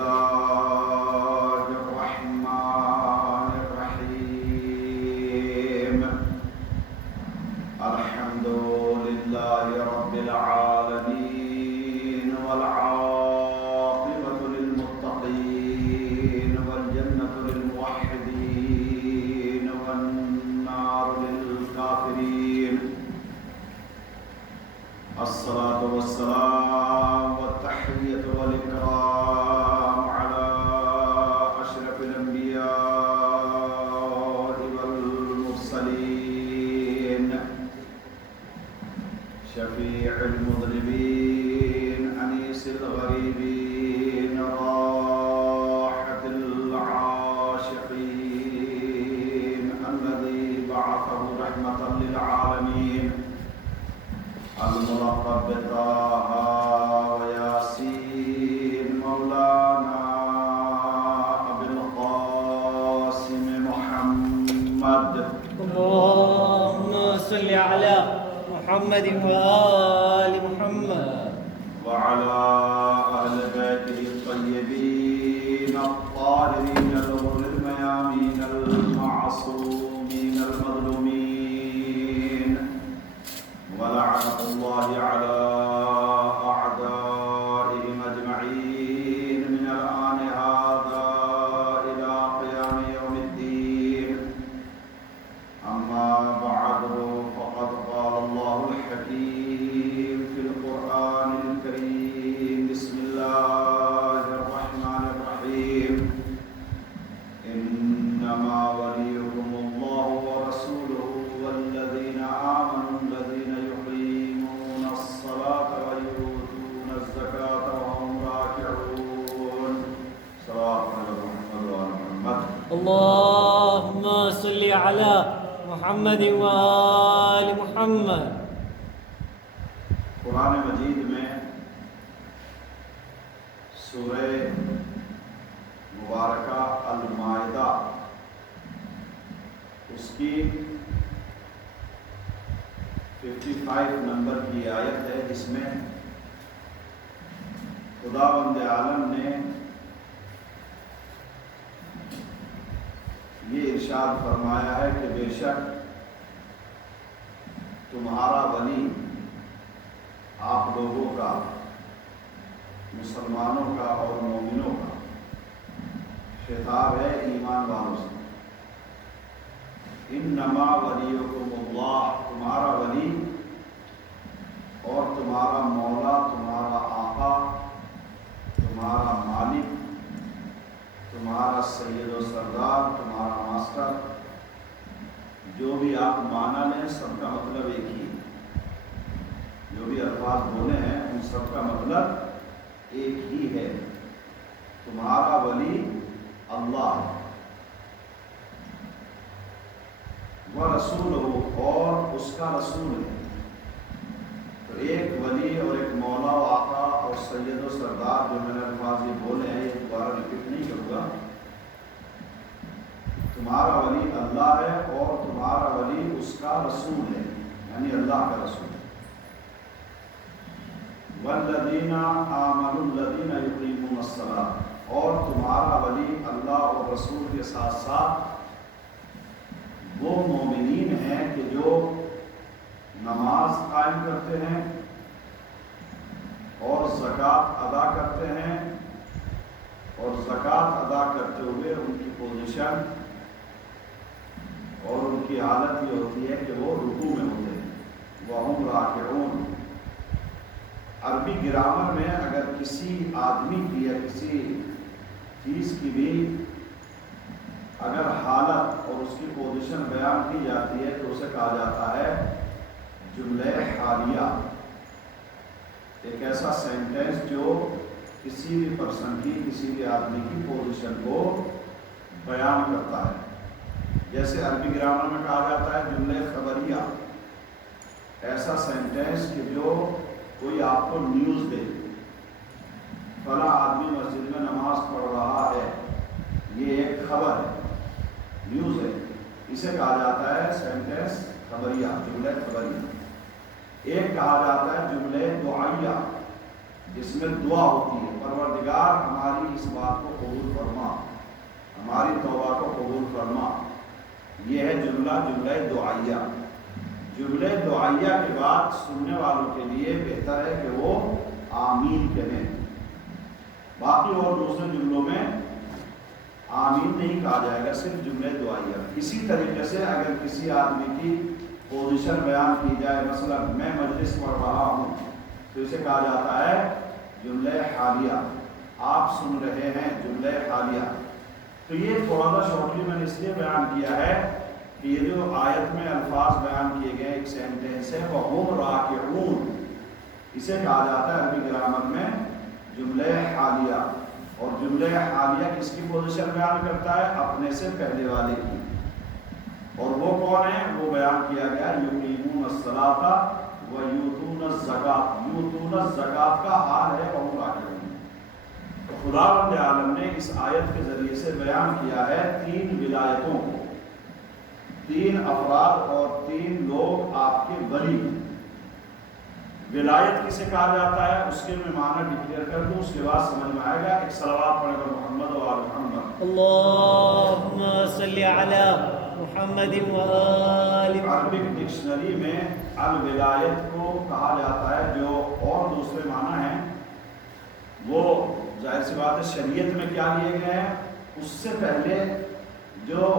الله الرحمن الرحيم الحمد لله رب العالمين والعاقبة للمتقين والجنة للموحدين والنار للكافرين الصلاة والسلام والتحية والإكرام على أشرف الأنبياء والمرسلين شفيع المذنبين أنيس الغريبين راحة العاشقين الذي بعثه رحمة للعالمين الملقب بطه وياسين مولانا أبي القاسم محمد اللهم صل على محمد وآل محمد وعلى أهل بيته الطيبين الطاهرين الغر الميامين المعصومين المظلومين ولعنة الله على أعدائهم أجمعين من الآن هذا إلى قيام يوم الدين أما بعد فقد قال الله الحكيم في القرآن الكريم بسم الله الرحمن الرحيم إنما وليكم الله ورسوله والذين آمنوا الذين يقيمون الصلاة ويؤتون الزكاة وهم راكعون صلوات على محمد وآل محمد اللهم صل على محمد وآل محمد قرآن مجید میں سورہ مبارکہ المائدہ اس کی 55 نمبر کی آیت ہے جس میں خداوند عالم نے یہ ارشاد فرمایا ہے کہ بے شک تمہارا ولی آپ لوگوں کا مسلمانوں کا اور مومنوں کا خطاب ہے ایمان والوں سے انما ولیکم اللہ تمہارا ولی اور تمہارا مولا تمہارا آقا تمہارا مالک تمہارا سید و سردار تمہارا ماسٹر جو بھی آپ معنی لیں سب کا مطلب ایک ہی جو بھی الفاظ بولے ہیں ان سب کا مطلب ایک ہی ہے تمہارا ولی اللہ وہ رسول ہو اور اس کا رسول ہے تو ایک ولی اور ایک مولا و آقا اور سید و سردار جو میں نے الفاظ یہ بولے ہیں یہ دوبارہ ریپیٹ نہیں کروں گا تمہارا ولی اللہ ہے اور تمہارا ولی اس کا رسول ہے یعنی اللہ کا رسول ہے والذین آمنوا الذین یقیمون الصلاۃ اور تمہارا ولی اللہ اور رسول کے ساتھ ساتھ وہ مومنین ہیں کہ جو نماز قائم کرتے ہیں اور زکوٰۃ ادا کرتے ہیں اور زکوٰۃ ادا کرتے ہوئے ان کی پوزیشن اور ان کی حالت یہ ہوتی ہے کہ وہ رکوع میں ہوتے ہیں وَهُمْ رَاكِعُونَ عربی گرامر میں اگر کسی آدمی کی یا کسی چیز کی بھی اگر حالت اور اس کی پوزیشن بیان کی جاتی ہے تو اسے کہا جاتا ہے جملہ حالیہ ایک ایسا سینٹینس جو کسی بھی پرسن کی کسی بھی آدمی کی پوزیشن کو بیان کرتا ہے جیسے عربی گرامر میں کہا جاتا ہے جملہ خبریہ ایسا سینٹینس کہ جو کوئی آپ کو نیوز دے فلاں آدمی مسجد میں نماز پڑھ رہا ہے یہ ایک خبر ہے نیوز ہے اسے کہا جاتا ہے سینٹینس خبریہ جملہ خبریہ ایک کہا جاتا ہے جملے دعائیہ اس میں دعا ہوتی ہے، پروردگار ہماری اس بات کو قبول فرما، ہماری توبہ کو قبول فرما۔ یہ ہے جملہ دعائیہ۔ جملہ دعائیہ کے بعد سننے والوں کے لیے بہتر ہے کہ وہ آمین کہیں۔ باقی اور دوسرے جملوں میں آمین نہیں کہا جائے گا، صرف جملہ دعائیہ۔ اسی طریقے سے اگر کسی آدمی کی پوزیشن بیان کی جائے، مثلا میں مجلس پڑھ رہا ہوں، تو اسے کہا جاتا ہے جملہ حالیہ۔ آپ سن رہے ہیں، جملہ حالیہ۔ تو یہ تھوڑا سا شارٹلی میں نے اس لیے بیان کیا ہے کہ یہ جو آیت میں الفاظ بیان کیے گئے، ایک سینٹینس ہے وَهُمْ رَاكِعُونَ، اسے کہا جاتا ہے عربی گرامر میں جملہ حالیہ۔ اور جملہ حالیہ کس کی پوزیشن بیان کرتا ہے؟ اپنے سے پہلے والے کی۔ اور وہ کون ہے؟ وہ بیان کیا گیا یقیمون الصلاۃ ویؤتون الزکاۃ۔ یؤتون الزکاۃ کا حال ہے وَهُمْ رَاكِعُونَ۔ تو خدا رب عالم نے اس آیت کے ذریعے سے بیان کیا ہے 3 ولایتوں کو، 3 افراد اور 3 لوگ آپ کے ولی۔ ولایت کسے کہا جاتا ہے اس کے میں معنی ڈکلیئر کر دوں، اس کے بعد سمجھ میں آئے گا۔ ایک صلوات پڑھے گا محمد و آل محمد۔ اللہم صلی علی محمد و آل محمد۔ عربک ڈکشنری میں الولایت کو کہا جاتا ہے، جو اور دوسرے معنی ہیں وہ ظاہر سی بات ہے شریعت میں کیا لیے گئے ہیں، اس سے پہلے جو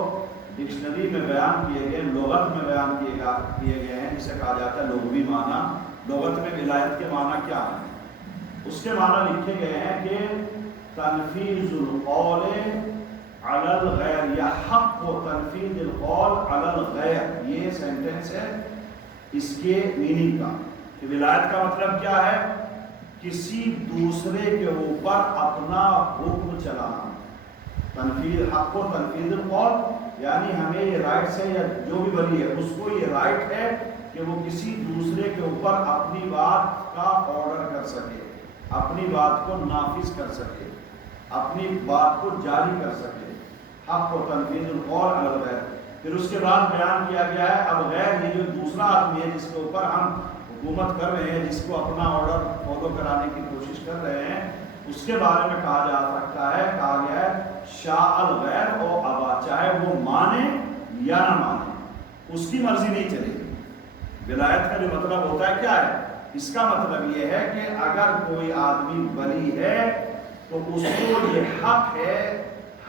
ڈکشنری میں بیان کیے گئے، لغت میں بیان کیے گئے ہیں، جسے کہا جاتا ہے لغوی معنی۔ لغت میں ولایت کے معنی کیا ہیں؟ اس کے معنی لکھے گئے ہیں کہ تنفیذ القول علی الغیر، یا حق و تنفیذ القول علی الغیر، یہ سینٹنس ہے اس کے میننگ کا کہ ولایت کا مطلب کیا ہے؟ کسی دوسرے کے اوپر اپنا حکم چلانا۔ تنفیذ حق و تنفیذ القول یعنی ہمیں یہ رائٹ ہے، یا جو بھی ولی ہے اس کو یہ رائٹ ہے کہ وہ کسی دوسرے کے اوپر اپنی بات کا آرڈر کر سکے، اپنی بات کو نافذ کر سکے، اپنی بات کو جاری کر سکے۔ حق و تنفیذ القول علی الغیر۔ پھر اس کے بعد بیان کیا گیا ہے اب غیر، یہ جو دوسرا آدمی ہے جس کے اوپر ہم حکومت کر رہے ہیں، جس کو اپنا آرڈر فالو کرانے کی کوشش کر رہے ہیں، اس کے بارے میں کہا جا سکتا ہے، کہا گیا ہے شاء الغیر او ابا، چاہے وہ مانے یا نہ مانے، اس کی مرضی نہیں چلے گی۔ ولایت کا جو مطلب ہوتا ہے کیا ہے؟ اس کا مطلب یہ ہے کہ اگر کوئی آدمی ولی ہے تو اس کو یہ حق ہے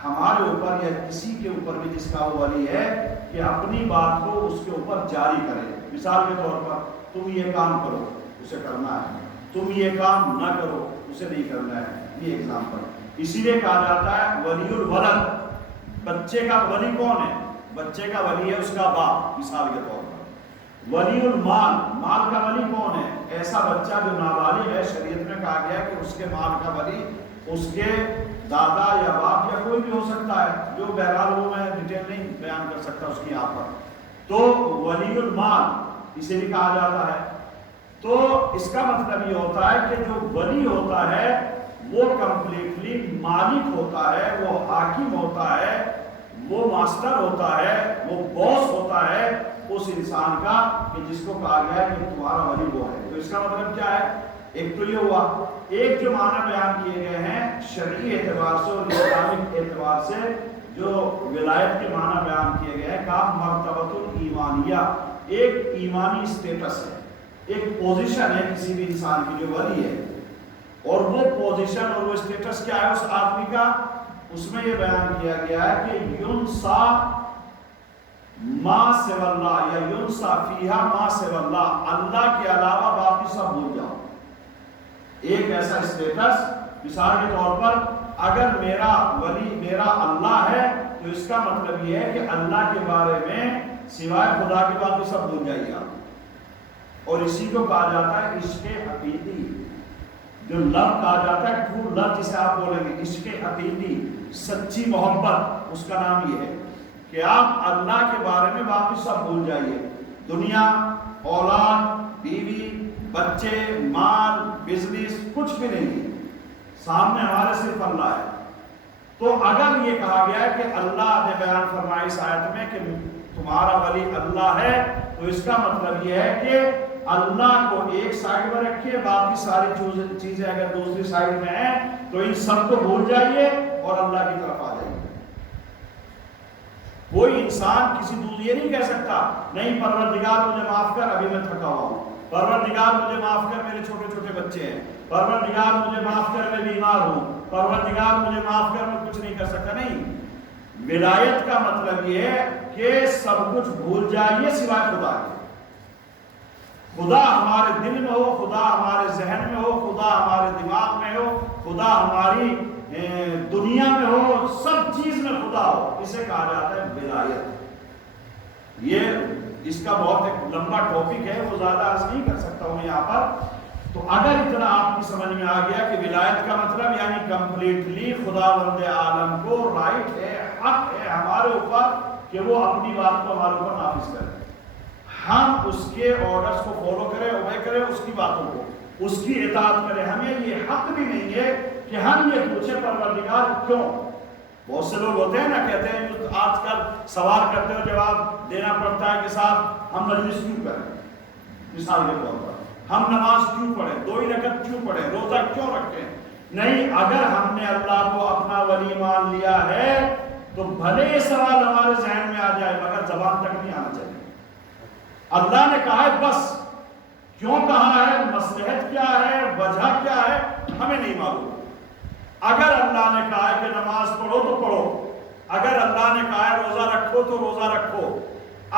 ہمارے اوپر یا کسی کے اوپر بھی جس کا وہ ولی ہے کہ اپنی بات کو اس کے اوپر جاری کرے۔ مثال کے طور پر تم یہ کام کرو، اسے کرنا ہے، تم یہ کام نہ کرو، اسے نہیں کرنا ہے۔ یہ ایگزامپل۔ اسی لیے کہا جاتا ہے ولی الولد، بچے کا ولی کون ہے؟ بچے کا ولی ہے اس کا باپ، مثال کے طور پر۔ ولی المال، مال کا ولی کون ہے؟ ایسا بچہ جو نابالغ ہے، شریعت میں کہا گیا ہے کہ اس کے مال کا ولی اس کے دادا یا باپ یا کوئی بھی ہو سکتا ہے، جو بہرحال وہ میں ڈیٹیل نہیں بیان کر سکتا اس کی یہاں پر۔ تو ولی المال اسے بھی کہا جاتا ہے۔ تو اس کا مطلب یہ ہوتا ہے کہ جو ولی ہوتا ہے وہ کمپلیٹلی مالک ہوتا ہے، وہ حاکم ہوتا ہے، وہ ماسٹر ہوتا ہے، وہ باس ہوتا ہے اس انسان کا کہ جس کو کہا گیا ہے کہ تمہارا ولی وہ ہے۔ تو اس کا مطلب کیا ہے؟ ایک تو یہ ہوا، ایک جو معنی بیان کیے گئے ہیں شرعی اعتبار سے اور اسلامک اعتبار سے جو ولایت کے معنی بیان کیے گئے ہیں، کا مرتبۃ الایمانیہ، ایک ایمانی اسٹیٹس ہے، ایک پوزیشن ہے کسی بھی انسان کی جو ولی ہے، اور وہ پوزیشن اور وہ اسٹیٹس کیا ہے اس آدمی کا؟ اس میں یہ بیان کیا گیا ہے کہ ینسا ما سوى اللہ، یا ینسا فیہا ما سوى اللہ، اللہ کے علاوہ باقی سب بھول جاؤ۔ ایک ایسا اسٹیٹس، مثال کے طور پر اگر میرا ولی میرا اللہ ہے تو اس کا مطلب یہ ہے کہ اللہ کے بارے میں سوائے خدا کے باقی سب بھول جائیے آپ۔ اور اسی کو کہا جاتا ہے عشق حقیقی، جو لو کہا جاتا ہے ٹرو لو، جسے آپ بولیں گے عشق حقیقی، سچی محبت، اس کا نام یہ ہے کہ آپ اللہ کے بارے میں باقی سب بھول جائیے، دنیا، اولاد، بیوی، بچے، مال، بزنس، کچھ بھی نہیں، سامنے ہمارے صرف اللہ ہے۔ تو اگر یہ کہا گیا ہے کہ اللہ نے بیان فرمائی اس آیت میں کہ تمہارا ولی اللہ ہے، تو اس کا مطلب یہ ہے کہ اللہ کو ایک سائڈ میں رکھیے، باقی ساری چیزیں اگر دوسری سائڈ میں ہیں تو ان سب کو بھول جائیے اور اللہ کی طرف آ جائیے۔ کوئی انسان کسی دوسرے یہ نہیں کہہ سکتا نہیں پروردگار مجھے معاف کر، ابھی میں تھکا ہوا ہوں، پروردگار مجھے معاف کر، میرے چھوٹے چھوٹے بچے ہیں، پروردگار مجھے معاف کر، میں بیمار ہوں، پروردگار مجھے معاف کر، میں کچھ نہیں کر سکتا۔ نہیں، ولایت کا مطلب یہ ہے کہ سب کچھ بھول جائیے سوائے خدا کے۔ خدا ہمارے دل میں ہو، خدا ہمارے ذہن میں ہو، خدا ہمارے دماغ میں ہو، خدا ہماری دنیا میں ہو، سب چیز میں خدا ہو، اسے کہا جاتا ہے ولایت۔ یہ اس کا بہت ایک لمبا ٹاپک ہے، وہ زیادہ عرض نہیں کر سکتا ہوں یہاں پر۔ تو اگر اتنا آپ کی سمجھ میں آ گیا کہ ولایت کا مطلب یعنی کمپلیٹلی خداوند عالم کو رائٹ ہے، حق ہے ہمارے اوپر کہ وہ اپنی بات کو ہمارے اوپر نافذ کرے، ہم اس کے آرڈرز کو فالو کریں، اوبے کریں، اس کی باتوں کو، اس کی اطاعت کریں۔ ہمیں یہ حق بھی نہیں ہے کہ ہم یہ پوچھیں پروردگار کیوں۔ بہت سے لوگ ہوتے ہیں نا، کہتے ہیں آج کل سوال کرتے ہو جواب دینا پڑتا ہے کہ صاحب ہم مجلس کیوں کریں، مثال کے طور پر ہم نماز کیوں پڑھیں، 2 رکعت کیوں پڑھیں، روزہ کیوں رکھیں۔ نہیں، اگر ہم نے اللہ کو اپنا ولی مان لیا ہے تو بھلے یہ سوال ہمارے ذہن میں آ جائے مگر زبان تک نہیں آنا چاہیے۔ اللہ نے کہا ہے بس، کیوں کہا ہے، مصلحت کیا ہے، وجہ کیا ہے، ہمیں نہیں معلوم۔ اگر اللہ نے کہا ہے کہ نماز پڑھو تو پڑھو، اگر اللہ نے کہا ہے روزہ رکھو تو روزہ رکھو،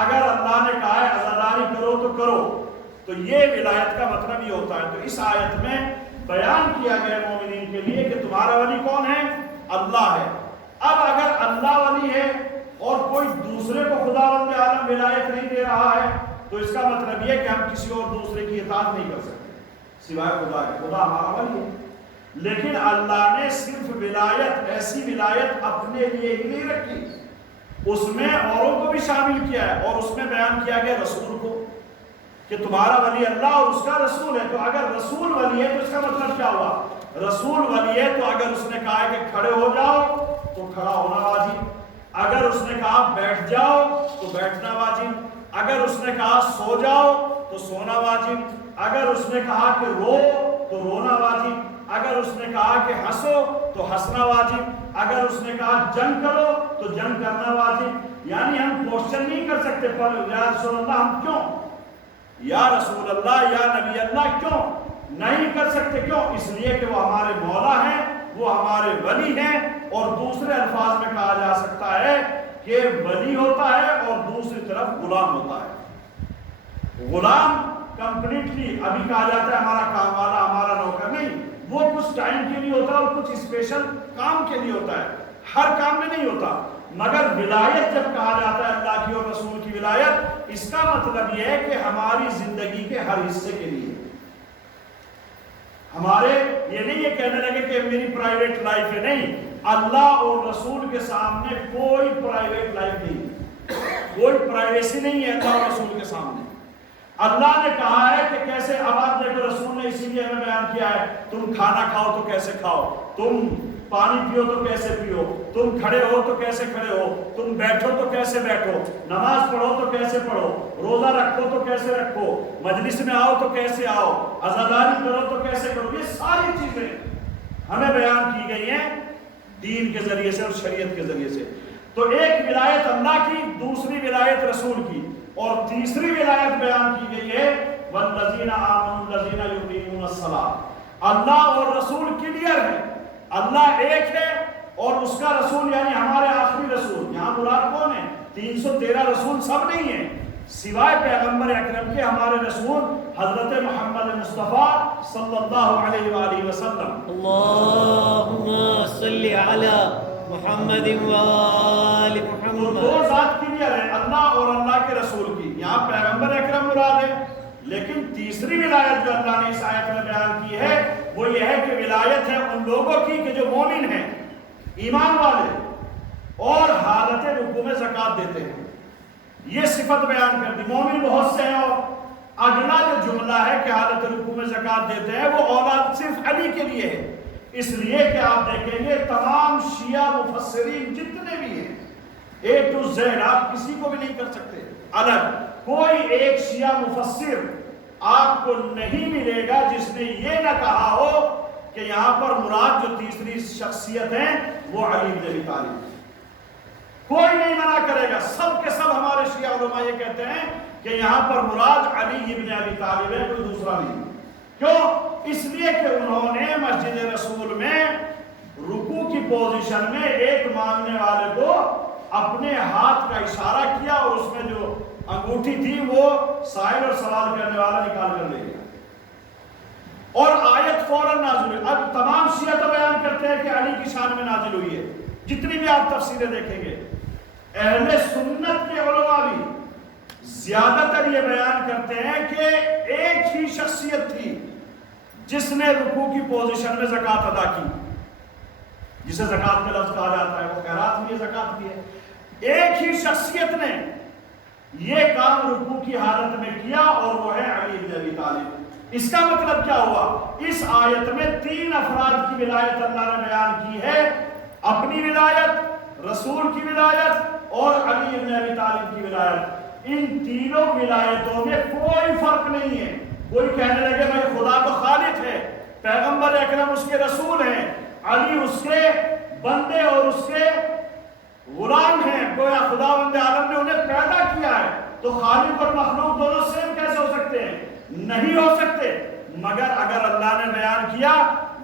اگر اللہ نے کہا ہے عزاداری کرو تو کرو۔ تو یہ ولایت کا مطلب یہ ہوتا ہے۔ تو اس آیت میں بیان کیا گیا مومنین کے لیے کہ تمہارا ولی کون ہے، اللہ ہے۔ اب اگر اللہ ولی ہے اور کوئی دوسرے کو خداوند عالم ولایت نہیں دے رہا ہے تو اس کا مطلب یہ کہ ہم کسی اور دوسرے کی اطاعت نہیں کر سکتے سوائے خدا کے۔ خدا ہمارا ولی ہے، لیکن اللہ نے صرف ولایت، ایسی ولایت اپنے لیے ہی نہیں رکھی، اس میں اوروں کو بھی شامل کیا ہے، اور اس میں بیان کیا گیا رسول کو کہ تمہارا ولی اللہ اور اس کا رسول ہے۔ تو اگر رسول ولی ہے تو اس کا مطلب کیا ہوا، رسول ولی ہے تو اگر اس نے کہا ہے کہ کھڑے ہو جاؤ تو کھڑا ہونا واجب، اگر اس نے کہا بیٹھ جاؤ تو بیٹھنا واجب، اگر اس نے کہا سو جاؤ تو سونا واجب، اگر اس نے کہا کہ رو تو رونا واجب، اگر اس نے کہا کہ ہنسو تو ہنسنا واجب، اگر اس نے کہا جنگ کرو تو جنگ کرنا واجب۔ یعنی ہم کوشچن نہیں کر سکتے پر یا رسول اللہ ہم کیوں، یا رسول اللہ یا نبی اللہ کیوں نہیں کر سکتے، کیوں؟ اس لیے کہ وہ ہمارے مولا ہیں، وہ ہمارے ولی ہیں۔ اور دوسرے الفاظ میں کہا جا سکتا ہے کہ ولی ہوتا ہے اور دوسری طرف غلام ہوتا ہے۔ غلام کمپلیٹلی ابھی کہا جاتا ہے ہمارا کام والا، ہمارا نوکر، نہیں، وہ کچھ ٹائم کے لیے ہوتا ہے اور کچھ اسپیشل کام کے لیے ہوتا ہے، ہر کام میں نہیں ہوتا۔ مگر ولایت جب کہا جاتا ہے اللہ کی اور رسول کی ولایت، اس کا مطلب یہ ہے کہ ہماری زندگی کے ہر حصے کے لیے ہمارے، یہ نہیں یہ کہنے لگے کہ میری پرائیویٹ لائف ہے، نہیں، اللہ اور رسول کے سامنے کوئی پرائیویٹ لائف نہیں، کوئی پرائیویسی نہیں ہے اللہ اور رسول کے سامنے۔ اللہ نے کہا ہے کہ کیسے، اب آپ دیکھو رسول نے اسی لیے ہمیں بیان کیا ہے، تم کھانا کھاؤ تو کیسے کھاؤ، تم پانی پیو تو کیسے پیو، تم کھڑے ہو تو کیسے کھڑے ہو، تم بیٹھو تو کیسے بیٹھو، نماز پڑھو تو کیسے پڑھو، روزہ رکھو تو کیسے رکھو، مجلس میں آؤ تو کیسے آؤ، عزاداری کرو تو کیسے کرو۔ یہ ساری چیزیں ہمیں بیان کی گئی ہیں دین کے ذریعے سے اور شریعت کے ذریعے سے۔ تو ایک ولایت اللہ کی، دوسری ولایت رسول کی، اور تیسری ولایت بیان کی گئی ہے والذین آمنوا الذین یقیمون الصلاۃ۔ اللہ اور رسول کلیئر ہے، اللہ ایک ہے اور اس کا رسول یعنی ہمارے آخری رسول، یہاں مراد کون ہے، 313 رسول سب نہیں ہیں، سوائے پیغمبر اکرم کے ہمارے رسول حضرت محمد مصطفیٰ صلی اللہ علیہ وآلہ وسلم۔ اللہم صلی علی محمد وآل محمد۔ دو ذات کلیئر ہے، اللہ اور اللہ کے رسول کی، یہاں پیغمبر اکرم مراد ہے۔ لیکن تیسری ولایت جو اللہ نے اس آیت میں بیان کی ہے وہ یہ ہے کہ ولایت ہے ان لوگوں کی کہ جو مومن ہیں، ایمان والے، اور حالت رکوع میں زکوٰۃ دیتے ہیں۔ یہ صفت بیان کر دی، مومن بہت سے ہیں، اور اگلا جو جملہ ہے کہ حالت رکوع میں زکوٰۃ دیتے ہیں وہ اولاد صرف علی کے لیے ہے، اس لیے کہ آپ دیکھیں گے تمام شیعہ مفسرین جتنے بھی ہیں A to Z، آپ کسی کو بھی نہیں کر سکتے الگ، کوئی ایک شیعہ مفسر آپ کو نہیں ملے گا جس نے یہ نہ کہا ہو کہ یہاں پر مراد جو تیسری شخصیت ہے وہ علی بن ابی طالب. کوئی نہیں منع کرے گا. سب کے سب ہمارے شیعہ علماء یہ کہتے ہیں کہ یہاں پر مراد علی بن ابی طالب ہے, کوئی دوسرا نہیں. کیوں؟ اس لیے کہ انہوں نے مسجد رسول میں رکوع کی پوزیشن میں ایک مانگنے والے کو اپنے ہاتھ کا اشارہ کیا اور اس میں جو انگوٹھی تھی وہ سائل اور سوال کرنے والا نکال کر لے گیا اور آیت فوراً نازل ہوئی. اب تمام شیعہ تو بیان کرتے ہیں کہ علی کی شان میں نازل ہوئی ہے, جتنی بھی آپ تفسیریں دیکھیں گے. اہل سنت کے علماء بھی زیادہ تر یہ بیان کرتے ہیں کہ ایک ہی شخصیت تھی جس نے رکوع کی پوزیشن میں زکوٰۃ ادا کی, جسے زکوٰۃ کا لفظ کہا جاتا ہے, وہ خیرات بھی ہے زکوٰۃ بھی ہے. ایک ہی شخصیت نے یہ کام رکوع کی حالت میں کیا اور وہ ہے علی بن ابی طالب. اس کا مطلب کیا ہوا؟ اس آیت میں 3 افراد کی ولایت اللہ نے بیان کی ہے, اپنی ولایت, رسول کی ولایت اور علی بن ابی طالب کی ولایت. ان تینوں ولایتوں میں کوئی فرق نہیں ہے. کوئی کہنے لگے بھائی خدا تو خالق ہے, پیغمبر اکرم اس کے رسول ہیں, علی اس کے بندے اور اس کے غلام ہیں, گویا خداوند عالم نے انہیں پیدا کیا ہے, تو خالق اور مخلوق دونوں سیم کیسے ہو سکتے ہیں؟ نہیں ہو سکتے. مگر اگر اللہ نے بیان کیا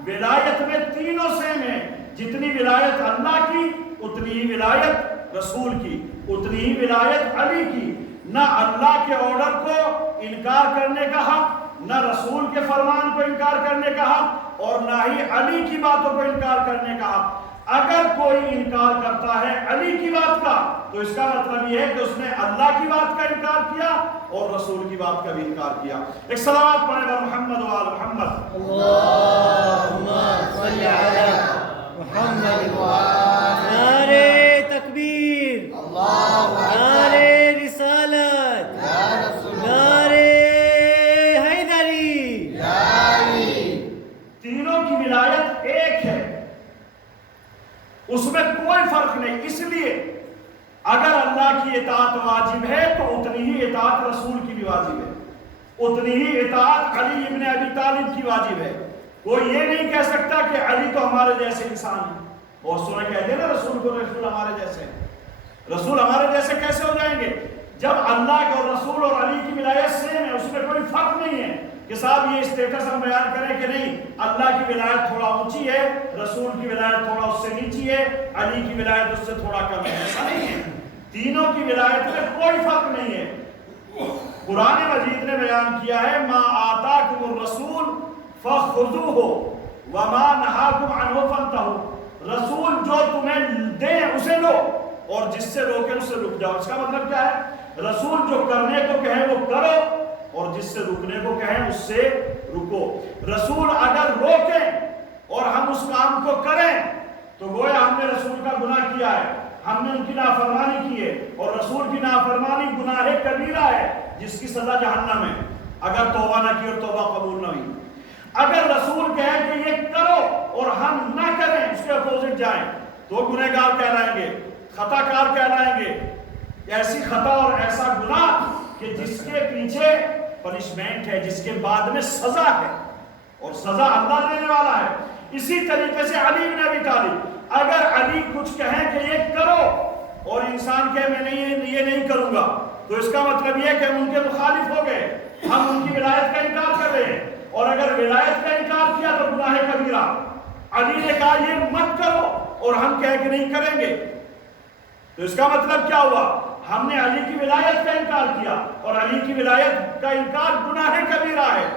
ولایت میں تینوں سیم ہیں, جتنی ولایت اللہ کی اتنی ہی ولایت رسول کی, اتنی ہی ولایت علی کی. نہ اللہ کے آرڈر کو انکار کرنے کا حق, نہ رسول کے فرمان کو انکار کرنے کا حق, اور نہ ہی علی کی باتوں کو انکار کرنے کا حق. اگر کوئی انکار کرتا ہے علی کی بات کا تو اس کا مطلب یہ ہے کہ اس نے اللہ کی بات کا انکار کیا اور رسول کی بات کا بھی انکار کیا. ایک صلوات پڑھیں بر محمد و آل محمد. اللہم صلی علی محمد و آل. نعرہ تکبیر, نعرہ رسالت, نعرہ حیدری. تینوں کی ولایت ایک ہے, اس میں کوئی فرق نہیں. اس لیے اگر اللہ کی اطاعت واجب ہے تو اتنی ہی اطاعت رسول کی بھی واجب ہے, اتنی ہی اطاعت علی ابن ابی طالب کی واجب ہے. کوئی یہ نہیں کہہ سکتا کہ علی تو ہمارے جیسے انسان ہیں. بہت سونے کہتے ہیں نا رسول کو, رسول ہمارے جیسے ہیں. رسول ہمارے جیسے کیسے ہو جائیں گے جب اللہ کے اور رسول اور علی کی ولایت سیم ہے, اس میں کوئی فرق نہیں ہے کہ صاحب یہ اسٹیٹس ہم بیان کریں کہ نہیں اللہ کی ولایت تھوڑا اونچی ہے, رسول کی ولایت تھوڑا اس سے نیچی ہے, علی کی ولایت اس سے تھوڑا کم ہے. ایسا نہیں ہے, تینوں کی ولایت میں کوئی فرق نہیں ہے. قرآن مجید نے بیان کیا ہے ما آتاکم الرسول فخذوہ وما نہاکم عنہ فانتہوا. رسول جو تمہیں دے اسے لو اور جس سے روکے اس سے رک جاؤ. اس کا مطلب کیا ہے؟ رسول جو کرنے کو کہیں وہ کرو اور جس سے رکنے کو کہیں اس سے رکو. رسول اگر روکیں اور ہم اس کام کو کریں تو گویا ہم نے رسول کا گناہ کیا ہے, ہم نے ان کی نافرمانی کی ہے, اور رسول کی نافرمانی گناہ کبیرہ ہے جس کی سزا جہنم ہے اگر توبہ نہ کی اور توبہ قبول نہ ہوئی. اگر رسول کہے کہ یہ کرو اور ہم نہ کریں, اس کے اپوزٹ جائیں, تو گنہگار کہلائیں گے, خطا کار کہلائیں گے. ایسی خطا اور ایسا گناہ کہ جس کے پیچھے پنشمنٹ ہے, جس کے بعد میں سزا ہے, اور سزا اللہ دینے والا ہے. اسی طریقے سے علی بن ابی طالب, اگر علی کچھ کہیں کہ یہ کرو اور انسان کہے میں یہ نہیں کروں گا, تو اس کا مطلب یہ کہ ہم ان کے مخالف ہو گئے, ہم ان کی ولایت کا انکار کر رہے ہیں. اور اگر ولایت کا انکار کیا تو گناہ کبیرہ. علی نے کہا یہ مت کرو اور ہم کہے کہ نہیں کریں گے, تو اس کا مطلب کیا ہوا؟ ہم نے علی کی ولایت کا انکار کیا, اور علی کی ولایت کا انکار گناہ کبیرہ ہے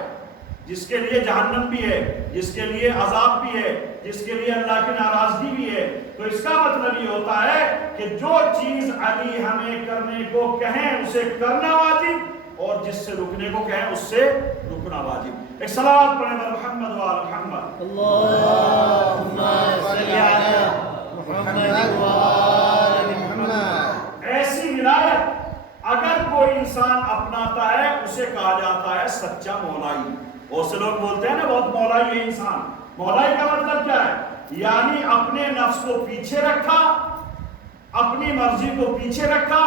جس کے لیے جہنم بھی ہے, جس کے لیے عذاب بھی ہے, جس کے لیے اللہ کی ناراضگی بھی ہے. تو اس کا مطلب یہ ہوتا ہے کہ جو چیز علی ہمیں کرنے کو کہیں اسے کرنا واجب, اور جس سے رکنے کو کہیں اس سے رکنا واجب. ایک صلوات پڑھیں محمد و آل محمد. اللہم صلی علی محمد و آل محمد. ایسی ولایت اگر کوئی انسان اپناتا ہے اسے کہا جاتا ہے سچا مولائی. بہت سے لوگ بولتے ہیں نا بہت مولائی ہے انسان. مولائی کا مطلب کیا ہے؟ یعنی اپنے نفس کو پیچھے رکھا, اپنی مرضی کو پیچھے رکھا,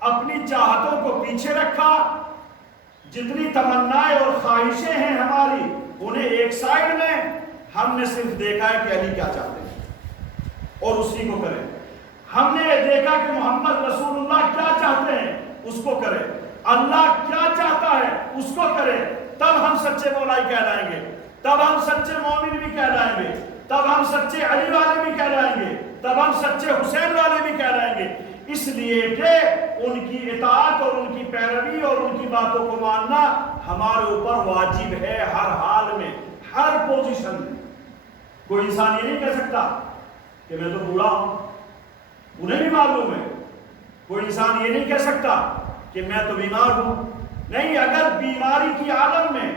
اپنی چاہتوں کو پیچھے رکھا, جتنی تمنائیں اور خواہشیں ہیں ہماری، انہیں ایک سائڈ میں ہم نے صرف دیکھا ہے کہ علی کیا چاہتے ہیں اور اسی کو کریں۔ ہم نے یہ دیکھا کہ محمد رسول اللہ کیا چاہتے ہیں، اس کو کریں۔ اللہ کیا چاہتا ہے اس کو کریں، تب ہم سچے مولائی کہلائیں گے، تب ہم سچے مومن بھی کہلائیں گے، تب ہم سچے علی والے بھی کہلائیں گے، تب ہم سچے حسین والے بھی کہلائیں گے۔ اس لیے کہ ان کی اطاعت اور ان کی پیروی اور ان کی باتوں کو ماننا ہمارے اوپر واجب ہے، ہر حال میں، ہر پوزیشن میں۔ کوئی انسان یہ نہیں کہہ سکتا کہ میں تو بوڑھا ہوں، انہیں بھی معلوم ہے۔ کوئی انسان یہ نہیں کہہ سکتا کہ میں تو بیمار ہوں، نہیں۔ اگر بیماری کی عالم میں،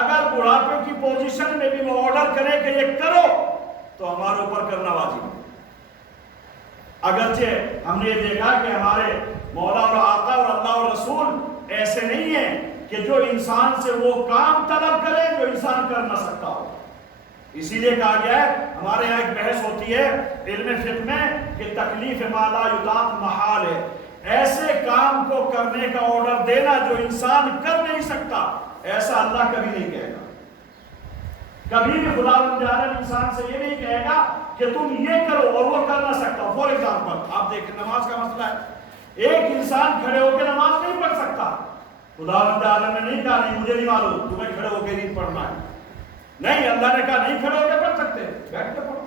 اگر بڑھاپے کی پوزیشن میں بھی وہ آرڈر کرے کہ یہ کرو، تو ہمارے اوپر کرنا واجب ہے۔ اگرچہ ہم نے یہ دیکھا کہ ہمارے مولا اور آقا اور اللہ اور رسول ایسے نہیں ہیں کہ جو انسان سے وہ کام طلب کرے جو انسان کر نہ سکتا ہو۔ اسی لیے کہا گیا ہے، ہمارے یہاں ایک بحث ہوتی ہے علم فقہ میں کہ تکلیف ما لا یطاق محال ہے، ایسے کام کو کرنے کا آرڈر دینا جو انسان کر نہیں سکتا، ایسا اللہ کبھی نہیں کہے گا۔ کبھی بھی خدا تعالیٰ انسان سے یہ نہیں کہے گا کہ تم یہ کرو اور وہ کر نہ سکتا۔ فور ایگزامپل آپ دیکھیں نماز کا مسئلہ ہے، ایک انسان کھڑے ہو کے نماز نہیں پڑھ سکتا۔ خدا تعالیٰ نے نہیں کہا نہیں مجھے نہیں معلوم تمہیں کھڑے ہو کے نہیں پڑھنا ہے، نہیں، اللہ نے کہا نہیں کھڑے ہو کے پڑھ سکتے، بیٹھ کے پڑھو،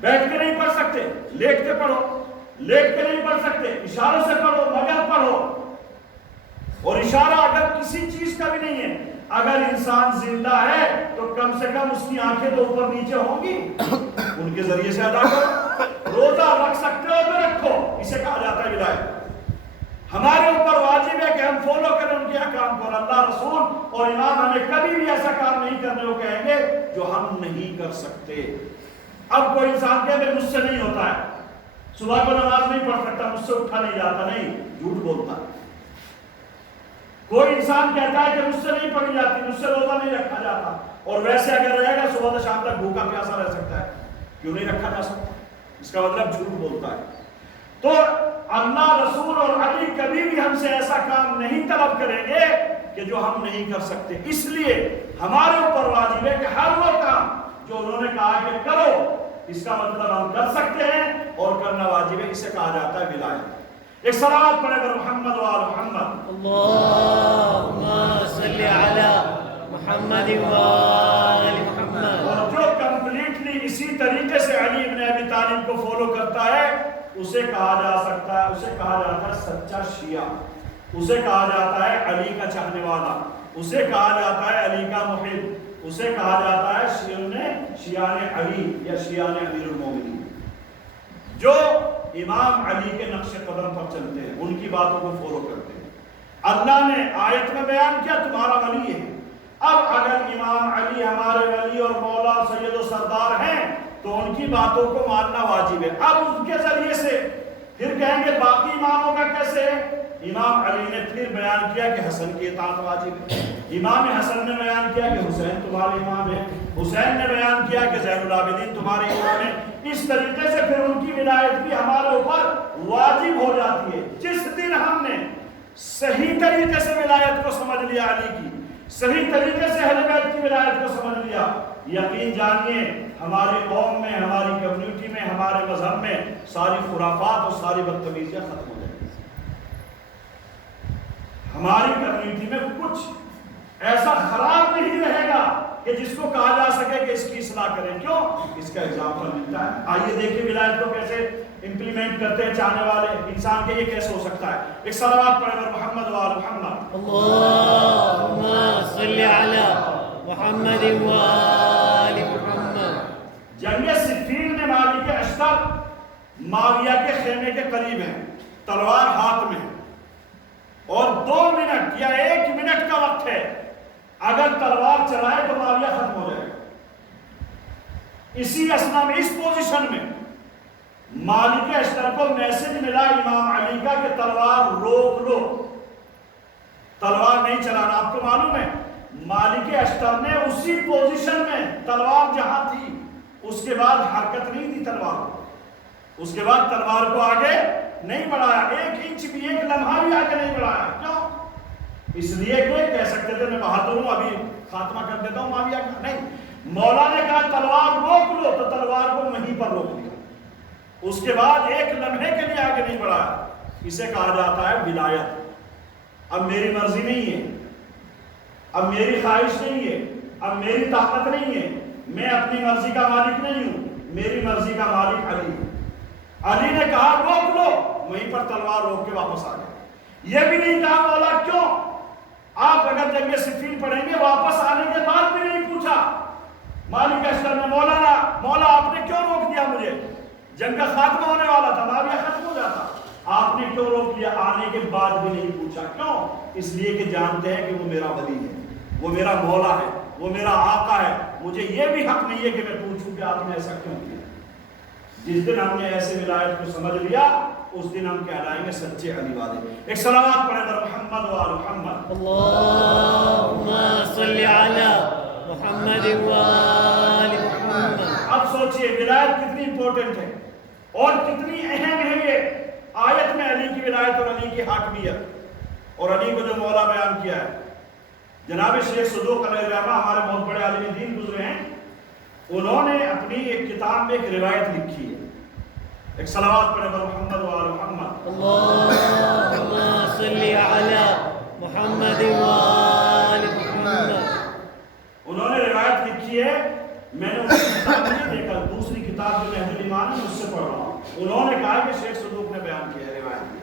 بیٹھ کے نہیں پڑھ سکتے لیٹ کے پڑھو، لیٹ کے نہیں پڑھ سکتے اشاروں سے پڑھو، مگر پڑھو۔ اور اشارہ اگر کسی چیز کا بھی نہیں ہے، اگر انسان زندہ ہے تو کم سے کم اس کی آنکھیں تو اوپر نیچے ہوں گی، ان کے ذریعے سے ادا کرو۔ روزہ رکھ سکتے ہو تو رکھو، اسے کہا جاتا ہے ولایت۔ ہمارے اوپر واجب ہے کہ ہم فالو کریں ان کے احکام کو، اور اللہ رسول اور امام ہمیں کبھی بھی ایسا کام نہیں کرنے کو کہیں گے جو ہم نہیں کر سکتے۔ اب کوئی انسان کہے کہ مجھ سے نہیں ہوتا ہے، صبح کو نماز نہیں پڑھ سکتا، مجھ سے اٹھا نہیں جاتا، نہیں، جھوٹ بولتا ہے۔ کوئی انسان کہتا ہے کہ مجھ سے نہیں پڑھی جاتی، مجھ سے روزہ نہیں رکھا جاتا، اور ویسے اگر رہے گا صبح سے شام تک بھوکا پیاسا رہ سکتا ہے، کیوں نہیں رکھا جا سکتا؟ اس کا مطلب جھوٹ بولتا ہے۔ تو اللہ رسول اور علی کبھی بھی ہم سے ایسا کام نہیں طلب کریں گے کہ جو ہم نہیں کر سکتے۔ اس لیے ہمارے اوپر واجب ہے کہ ہر وہ کام جو انہوں نے کہا کہ کرو، اس کا مطلب ہم کر سکتے ہیں اور کرنا واجب ہے، اسے کہا جاتا ہے ولایت۔ ایک صلوات پڑھے کر محمد و آل محمد۔ اللہم صلی علی محمد و آل محمد۔ اور جو کمپلیٹلی اسی طریقے سے علی ابن ابی طالب کو فالو کرتا ہے، اسے کہا جا سکتا ہے، اسے کہا جاتا ہے سچا شیعہ، اسے کہا جاتا ہے علی کا چاہنے والا، اسے کہا جاتا ہے علی کا محب، اسے کہا جاتا ہے شیعان علی یا شیعان امیر المومنین، جو امام علی کے نقش قدم پر چلتے ہیں، ان کی باتوں کو فالو کرتے ہیں۔ اللہ نے آیت میں بیان کیا تمہارا ولی ہے، اب اگر امام علی ہمارے ولی اور مولا سید و سردار ہیں تو ان کی باتوں کو ماننا واجب ہے۔ اب ان کے ذریعے سے پھر کہیں گے باقی اماموں کا کیسے ہے؟ امام علی نے پھر بیان کیا کہ حسن کی اطاعت واجب ہے، امام حسن نے بیان کیا کہ حسین تمہارے امام ہے، حسین نے بیان کیا کہ زین العابدین تمہارے امام ہیں۔ اس طریقے سے پھر ان کی ولایت بھی ہمارے اوپر واجب ہو جاتی ہے۔ جس دن ہم نے صحیح طریقے سے ولایت کو سمجھ لیا، علی کی صحیح طریقے سے اہل بیت کی ولایت کو سمجھ لیا، یقین جانیے ہماری قوم میں، ہماری کمیونٹی میں، ہمارے مذہب میں ساری خرافات اور ساری بدتمیزیاں ختم ہو جائیں گی۔ ہماری کمیونٹی میں کچھ ایسا خراب نہیں رہے گا کہ جس کو کہا جا سکے کہ اس کی اصلاح کریں۔ کیوں؟ اس کا ایگزامپل ملتا ہے۔ آئیے دیکھیں ولایت کو کیسے امپلیمنٹ کرتے ہیں چاہنے والے انسان کے، یہ کیسے ہو سکتا ہے۔ ایک صلوات پڑھے کر محمد و آل محمد۔ اللہم صلی علی محمد و آل محمد۔ جنگ صفین میں مالک اشتر معاویہ کے خیمے کے قریب ہیں، تلوار ہاتھ میں، اور 2 منٹ یا 1 منٹ کا وقت ہے، اگر تلوار چلائے تو معاویہ ختم ہو جائے گا۔ اسی اسنا میں، اس پوزیشن میں مالک اشتر کو میسج ملا امام علی کا کہ تلوار روک لو، تلوار نہیں چلانا۔ آپ کو معلوم ہے مالک اشتر نے اسی پوزیشن میں تلوار جہاں تھی اس کے بعد حرکت نہیں دی تلوار، اس کے بعد تلوار کو آگے نہیں بڑھایا، 1 انچ بھی، 1 لمحہ بھی آگے نہیں بڑھایا۔ کیوں؟ اس لیے کہ کہہ سکتے تھے میں بہادر ہوں ابھی خاتمہ کر دیتا ہوں معاویہ کا، نہیں، مولا نے کہا تلوار روک لو تو تلوار کو وہیں پر روک لیا، اس کے بعد ایک لمحے کے لیے آگے نہیں بڑھایا۔ اسے کہا جاتا ہے ولایت۔ اب میری مرضی نہیں ہے، اب میری خواہش نہیں ہے، اب میری طاقت نہیں ہے، میں اپنی مرضی کا مالک نہیں ہوں، میری مرضی کا مالک علی ہے۔ علی نے کہا روک لو، وہیں پر تلوار روک کے واپس آ گئے۔ یہ بھی نہیں کہا مولا کیوں؟ آپ اگر جنگ صفین پڑھیں گے واپس آنے کے بعد بھی نہیں پوچھا مالک اشتر نے، مولا آپ نے کیوں روک دیا مجھے؟ جنگ کا خاتمہ ہونے والا تھا، معاویہ ختم ہو جاتا، آپ نے کیوں روک دیا؟ آنے کے بعد بھی نہیں پوچھا، کیوں؟ اس لیے کہ جانتے ہیں کہ وہ میرا ولی ہے، وہ میرا مولا ہے، وہ میرا آقا ہے، مجھے یہ بھی حق نہیں ہے کہ میں پوچھوں کہ آپ نے ایسا کیوں کیا۔ جس دن ہم نے ایسے ولایت کو سمجھ لیا اس دن ہم کہلائیں گے سچے علی والے۔ ایک صلوات پڑھیں در محمد و آل محمد۔ اللہم صلی علی محمد و آل محمد۔ اب سوچئے ولایت کتنی امپورٹنٹ ہے اور کتنی اہم ہے یہ آیت میں علی کی ولایت اور علی کی حاکمیت اور علی کو جو مولا بیان کیا ہے۔ جناب شیخ صدوق علیہ الرحمہ ہمارے بہت بڑے عالم دین گزرے ہیں، انہوں نے اپنی ایک کتاب میں ایک روایت لکھی ہے۔ ایک صلوات پڑھے بر محمد و آل محمد۔ اللہم صلی علی محمد و آل محمد۔ انہوں نے روایت لکھی ہے، میں نے اس کتاب نہیں دیکھا، دوسری کتاب جو نہج الایمان ہے اس سے پڑھ رہا ہوں۔ انہوں نے کہا کہ شیخ صدوق نے بیان کیا ہے روایت کی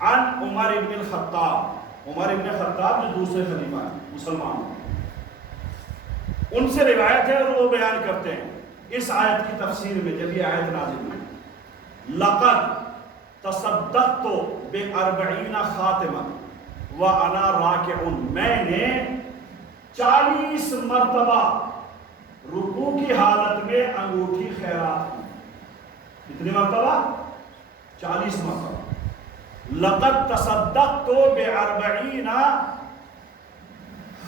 عن عمر ابن الخطاب، عمر ابن خطاب جو دوسرے خلیفہ ہیں مسلمان ہیں، ان سے روایت ہے اور وہ بیان کرتے ہیں اس آیت کی تفسیر میں جب یہ آیت نازل ہوئی، لقد تصدقت ب40 خاتما وانا راکع، میں نے 40 مرتبہ رکوع کی حالت میں انگوٹھی خیرات کی۔ کتنی مرتبہ؟ 40 مرتبہ۔ لقد تصدقت ب40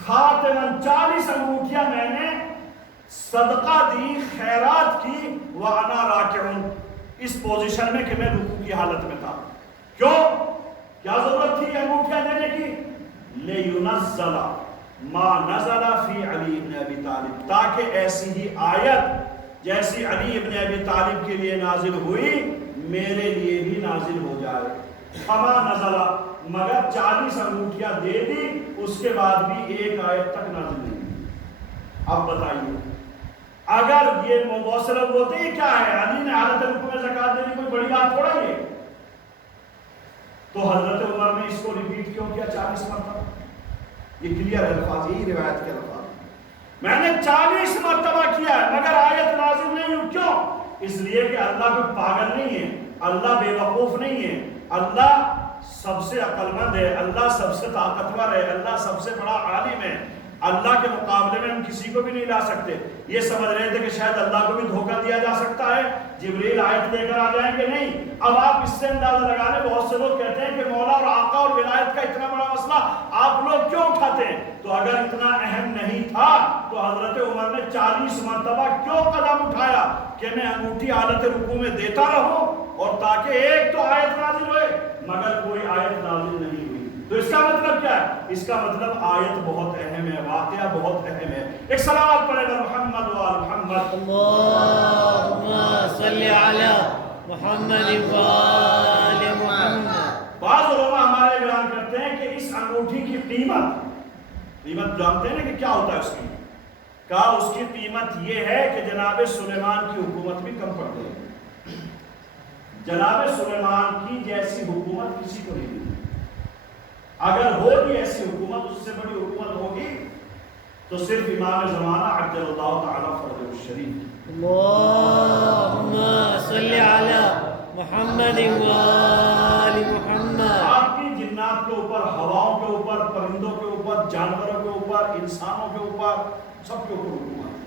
خاتما، 40 انگوٹھیاں میں نے صدقہ دی، خیرات کی، وانا راکع، اس پوزیشن میں کہ میں رکوع کی حالت میں تھا۔ کیوں؟ کیا ضرورت تھی انگوٹھیاں دینے کی؟ لِيُنَزَّلَ مَا نَزَلَ فِي عَلِي ابن ابی طالب، تاکہ ایسی ہی آیت جیسی علی ابن ابی طالب کے لیے نازل ہوئی میرے لیے بھی نازل ہو جائے۔ فَمَا نَزَلَ، مگر 40 انگوٹھیاں دے دی، اس کے بعد بھی ایک آیت تک نازل نہیں ہوئی۔ اب بتائیے اگر یہ مبوصلہ بولتے ہیں کیا ہے، علی نے حالت رکوع میں زکوٰۃ دینی کوئی بڑی بات تھوڑا ہی ہے، تو حضرت عمر نے اس کو ریپیٹ کیوں کیا 40 مرتبہ؟ یہ کلیئر ہے الفاظ، یہی روایت کے الفاظ، میں نے 40 مرتبہ کیا ہے مگر آیت نازل نہیں ہوئی۔ کیوں؟ اس لیے کہ اللہ کوئی پاگل نہیں ہے، اللہ بے وقوف نہیں ہے، اللہ سب سے عقل مند ہے، اللہ سب سے طاقتور ہے، اللہ سب سے بڑا عالم ہے، اللہ کے مقابلے میں ہم کسی کو بھی نہیں لا سکتے۔ یہ سمجھ رہے تھے کہ شاید اللہ کو بھی دھوکہ دیا جا سکتا ہے، جبریل آیت لے کر آ جائیں گے، نہیں۔ اب آپ اس سے اندازہ لگا لیں، بہت سے لوگ کہتے ہیں کہ مولا اور آقا اور ولایت کا اتنا بڑا مسئلہ آپ لوگ کیوں اٹھاتے ہیں؟ تو اگر اتنا اہم نہیں تھا تو حضرت عمر نے 40 مرتبہ کیوں قدم اٹھایا کہ میں انگوٹھی حالت رکوع میں دیتا رہوں اور تاکہ ایک تو آیت نازل ہوئے، مگر کوئی آیت نازل نہیں ہوئی۔ تو اس کا مطلب کیا ہے؟ اس کا مطلب آیت بہت اہم ہے، واقعہ بہت اہم ہے۔ ایک صلوات پڑھے گا محمد و آل محمد۔ اللہم صلی علی محمد و آل محمد۔ بعض علماء ہمارے بیان کرتے ہیں کہ اس انگوٹھی کی قیمت جانتے ہیں نا کہ کیا ہوتا ہے اس کی؟ کہا اس کی قیمت یہ ہے کہ جناب سلیمان کی حکومت بھی کم پڑ گئی۔ جناب سلیمان کی جیسی حکومت کسی کو نہیں ملی، اگر ہوگی ایسی حکومت، اس سے بڑی حکومت ہوگی تو صرف امام زمانہ عجل اللہ تعالی فرجہ الشریف۔ اللہم صلی علی محمد و آل محمد۔ آپ کی جنات کے اوپر، ہواؤں کے اوپر، پرندوں کے اوپر، جانوروں کے اوپر، انسانوں کے اوپر، سب کے اوپر حکومت ہے۔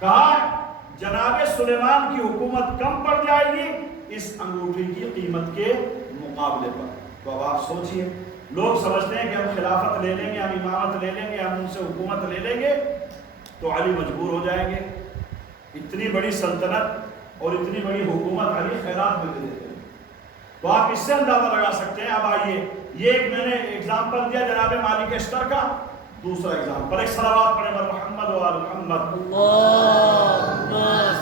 کہا جناب سلیمان کی حکومت کم پڑ جائے گی اس انگوٹھی کی قیمت کے مقابلے پر۔ تو اب آپ سوچئے، لوگ سمجھتے ہیں کہ ہم خلافت لے لیں گے، ہم امامت لے لیں گے، ہم ان سے حکومت لے لیں گے تو علی مجبور ہو جائیں گے۔ اتنی بڑی سلطنت اور اتنی بڑی حکومت علی خیرات میں دے دیتے ہیں۔ تو آپ اس سے اندازہ لگا سکتے ہیں. اب آئیے یہ ایک میں نے ایگزامپل دیا جناب مالک اشتر کا. دوسرا ایگزامپل ایک صلوات پڑھیں بر محمد و آل محمد. اللہم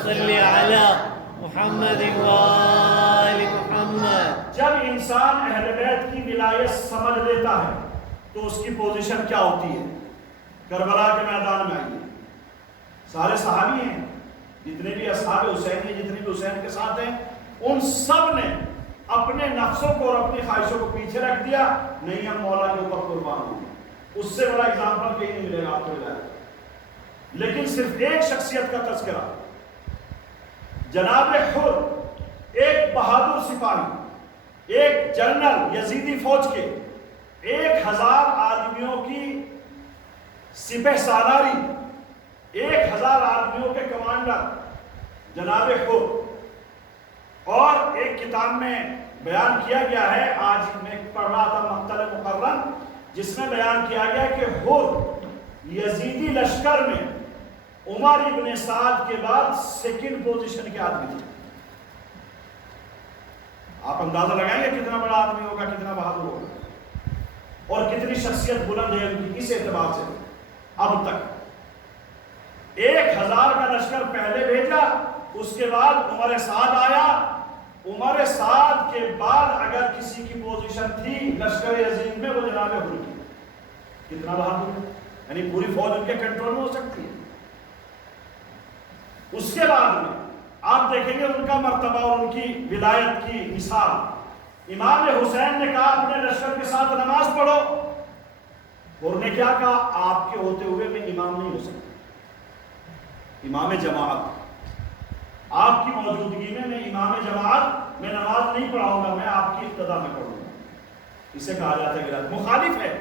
صلی علی محمد و آل محمد. جب انسان اہل بیت کی ولایت سمجھ لیتا ہے تو اس کی پوزیشن کیا ہوتی ہے؟ کربلا کے میدان میں آئیے، سارے صحابی ہیں، جتنے بھی اصحاب حسین ہیں، جتنے بھی حسین کے ساتھ ہیں، ان سب نے اپنے نفسوں کو اور اپنی خواہشوں کو پیچھے رکھ دیا. نہیں ہم مولا کے اوپر قربان ہوں گے. اس سے بڑا اگزامپل کہیں نہیں ملے گا آپ کو. لیکن صرف ایک شخصیت کا تذکرہ، جناب حر، ایک بہادر سپاہی، ایک جنرل یزیدی فوج کے 1000 آدمیوں کی سپہ سالاری، 1000 آدمیوں کے کمانڈر جناب حر. اور ایک کتاب میں بیان کیا گیا ہے، آج میں پڑھ رہا تھا مقتل مقرن، جس میں بیان کیا گیا کہ حر یزیدی لشکر میں عمر ابن سعد کے بعد سیکنڈ پوزیشن کے آدمی تھے. آپ اندازہ لگائیں گے کتنا بڑا آدمی ہوگا، کتنا بہادر ہوگا، اور کتنی شخصیت بلند ہے ان کی. اس اعتبار سے اب تک 1000 کا لشکر پہلے بھیجا، اس کے بعد عمر سعد آیا. عمر سعد کے بعد اگر کسی کی پوزیشن تھی لشکر یزید میں وہ جناب حر کی. کتنا بہادر ہے، یعنی پوری فوج ان کے کنٹرول میں ہو سکتی ہے. اس کے بعد میں آپ دیکھیں گے ان کا مرتبہ اور ان کی ولایت کی مثال. امام حسین نے کہا اپنے لشکر کے ساتھ نماز پڑھو، اور نے کیا کہا؟ آپ کے ہوتے ہوئے میں امام نہیں ہو سکتا، امام جماعت. آپ کی موجودگی میں امام جماعت میں نماز نہیں پڑھاؤں گا، میں آپ کی اقتدا میں پڑھوں گا. اسے کہا جاتا ہے ولایت. مخالف ہے،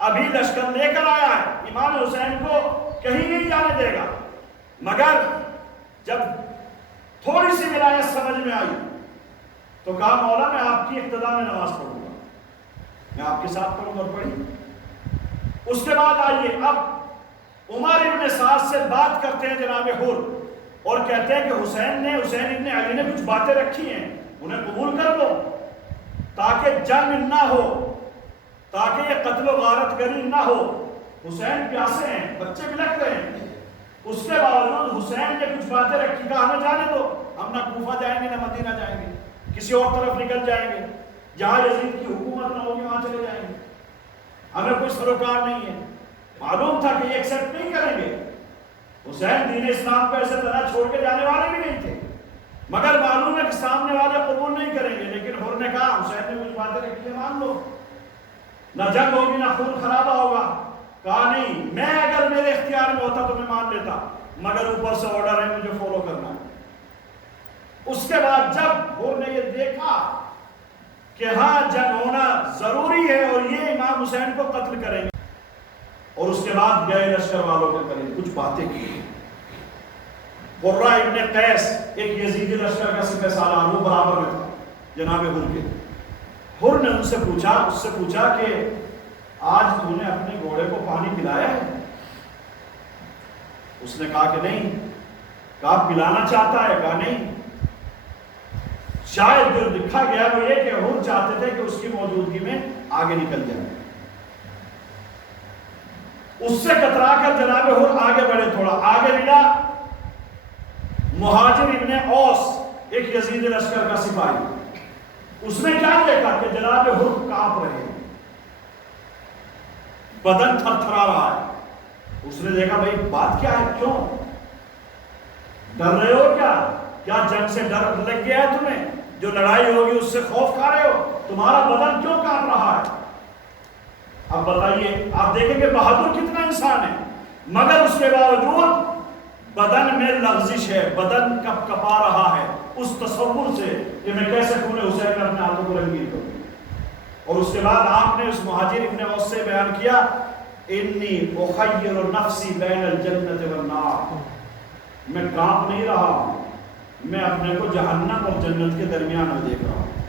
ابھی لشکر لے کر آیا ہے، امام حسین کو کہیں نہیں جانے دے گا. مگر جب تھوڑی سی ولایت سمجھ میں آئی تو کہا مولا میں آپ کی اقتدا میں نماز پڑھوں گا، میں آپ کے ساتھ پڑھوں گا. پڑھی. اس کے بعد آئیے اب عمر ابن سعد سے بات کرتے ہیں جناب حر، اور کہتے ہیں کہ حسین ابن علی نے کچھ باتیں رکھی ہیں، انہیں قبول کر لو تاکہ جنگ نہ ہو، تاکہ یہ قتل و غارت گری نہ ہو. حسین پیاسے ہیں، بچے بلک رہے ہیں. اس کے باوجود حسین نے کچھ باتیں رکھی، کہا ہمیں جانے دو، ہم نہ کوفہ جائیں گے نہ مدینہ جائیں گے، کسی اور طرف نکل جائیں گے، جہاں یزید کی حکومت نہ ہوگی وہاں چلے جائیں گے، ہمیں کوئی سروکار نہیں ہے. معلوم تھا کہ یہ ایکسپٹ نہیں کریں گے. حسین دین اسلام کو ایسے طرح چھوڑ کے جانے والے بھی نہیں تھے، مگر معلوم ہے کہ سامنے والے قبول نہیں کریں گے. لیکن حر نے کہا حسین نے کچھ باتیں رکھی ہیں، مان لو، نہ جنگ ہوگی نہ خون خرابہ ہوگا. کہا نہیں، میں اگر میرے اختیار میں ہوتا تو میں مان لیتا، مگر اوپر سے آرڈر ہے مجھے فالو کرنا ہے. اس کے بعد جب حر نے یہ دیکھا کہ ہاں جنگ ہونا ضروری ہے اور یہ امام حسین کو قتل کریں گے، اور اس کے بعد گئے لشکر والوں کے قریب کچھ باتیں کی. قرہ ابن قیس ایک یزیدی لشکر کا سپہ سالار، وہ برابر میں تھا جناب حر کے. حر نے اس سے پوچھا کہ آج تو نے اپنے گھوڑے کو پانی پلایا ہے؟ اس نے کہا کہ نہیں. کہا پلانا چاہتا ہے؟ کہا نہیں. شاید جو لکھا گیا وہ یہ کہ حر چاہتے تھے کہ اس کی موجودگی میں آگے نکل جائے. اس سے کترا کر جناب حر آگے بڑھے. تھوڑا آگے ملا مہاجر ابن اوس، ایک یزیدی لشکر کا سپاہی. اس نے کیا دیکھا کہ جناب حر کانپ رہے ہیں، بدن تھر تھرا رہا ہے. اس نے دیکھا بھائی بات کیا ہے، کیوں ڈر رہے ہو؟ کیا جنگ سے ڈر لگ گیا ہے تمہیں؟ جو لڑائی ہوگی اس سے خوف کھا رہے ہو؟ تمہارا بدن کیوں کانپ رہا ہے؟ اب بتائیے، آپ دیکھیں کہ بہادر کتنا انسان ہے، مگر اس کے باوجود بدن میں لغزش ہے، بدن کپ کپا رہا ہے اس تصور سے کہ میں کیسے خون حسین میں اپنے ہاتھوں کو رنگین کروں. اور اس کے بعد آپ نے اس مہاجر ابن اوس سے بیان کیا انی اخیر نفسی بین الجنت والنار، میں کانپ نہیں رہا ہوں، میں اپنے کو جہنم اور جنت کے درمیان میں دیکھ رہا ہوں.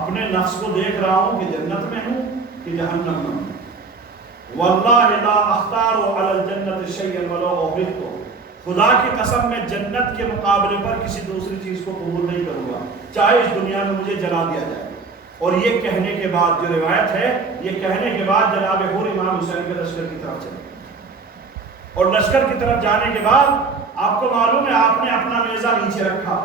اپنے نفس کو دیکھ رہا ہوں کہ جنت میں ہوں کہ جہنم میں ہوں. واللہ لا اختار علی الجنت شیئا ولو احببت، خدا کی قسم میں جنت کے مقابلے پر کسی دوسری چیز کو قبول نہیں کروں گا چاہے اس دنیا میں مجھے جلا دیا جائے۔ اور یہ کہنے کے بعد جو روایت ہے، یہ کہنے کے بعد جناب حور امام حسین کے لشکر کی طرف چلے، اور لشکر کی طرف جانے کے بعد آپ کو معلوم ہے آپ نے اپنا نیزہ نیچے رکھا۔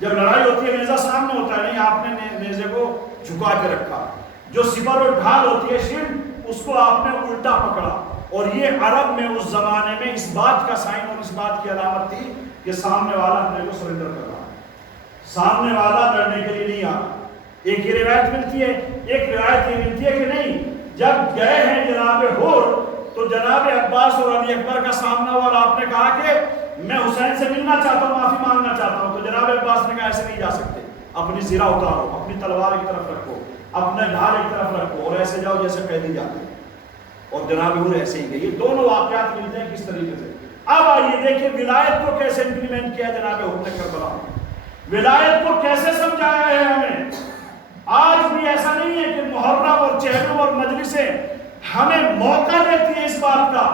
جب لڑائی ہوتی ہے نیزہ سامنے ہوتا ہے، نہیں، آپ نے نیزے کو جھکا کے رکھا۔ جو سپر اور ڈھال ہوتی ہے شیلڈ، اس کو آپ نے الٹا پکڑا۔ اور یہ عرب میں اس زمانے میں اس بات کا سائن اور اس بات کی علامت تھی کہ سامنے والا اپنے کو سرنڈر کر رہا ہے، سامنے والا لڑنے کے لیے نہیں آ رہا۔ ایک یہ روایت ملتی ہے، ایک روایت یہ ملتی ہے کہ نہیں، جب گئے ہیں جناب حور تو جناب عباس اور علی اکبر کا سامنا ہوا اور آپ نے کہا کہ میں حسین سے ملنا چاہتا ہوں، معافی مانگنا چاہتا ہوں۔ تو جناب عباس نے کہا ایسے نہیں جا سکتے، اپنی زرہ اتارو، اپنی تلوار ایک طرف رکھو، اپنا ڈھال ایک طرف رکھو، اور ایسے جاؤ جیسے قیدی جاتے ہیں۔ اور جناب حور ایسے ہی گئی۔ یہ دونوں واقعات ملتے ہیں کس طریقے سے۔ اب آئیے دیکھیں ولایت کو کیسے امپلیمنٹ کیا جناب حور نے کربلا میں، ولایت کو کیسے سمجھایا ہے ہمیں۔ آج بھی ایسا نہیں ہے کہ محرم اور چہروں اور مجلسیں ہمیں موقع دیتی ہیں اس بات کا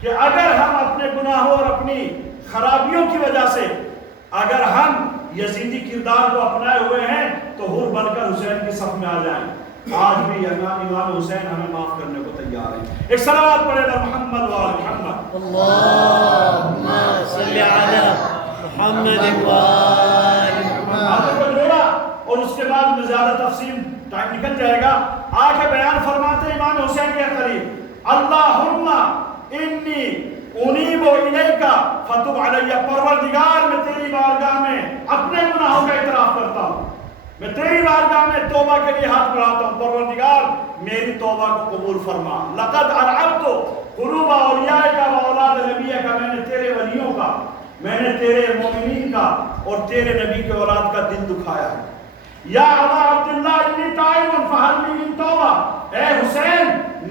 کہ اگر ہم اپنے گناہوں اور اپنی خرابیوں کی وجہ سے اگر ہم یزیدی کردار کو اپنائے ہوئے ہیں تو حور بن کر حسین کے صف میں آ جائیں۔ آج بھی امام حسین ہمیں معاف کرنے کو تیار ہیں۔ ایک صلوات پڑھے گا محمد و آل محمد۔ اللہم صلی علی محمد و آل محمد۔ آپ کو جوڑا اور اس کے بعد میں زیادہ تفصیل ٹائم نکل جائے گا۔ آگے بیان فرماتے ہیں امام حسین کے قریب، اللہم انی انیب الیکا فتب علی، پروردگار میں تیری بارگاہ میں اپنے گناہوں کا اعتراف کرتا ہوں، میں تیری بارگاہ میں توبہ کے لیے ہاتھ بڑھاتا ہوں، پروردگار میری توبہ کو قبول فرما۔ لقد ارعبت قلوب اولیائک و اولاد نبیک، میں نے تیرے ولیوں کا، میں نے تیرے مومنین کا اور تیرے نبی کے اولاد کا دل دکھایا ہے۔ یا ابا عبداللہ انی تائب فہل لی من توبہ، اے حسین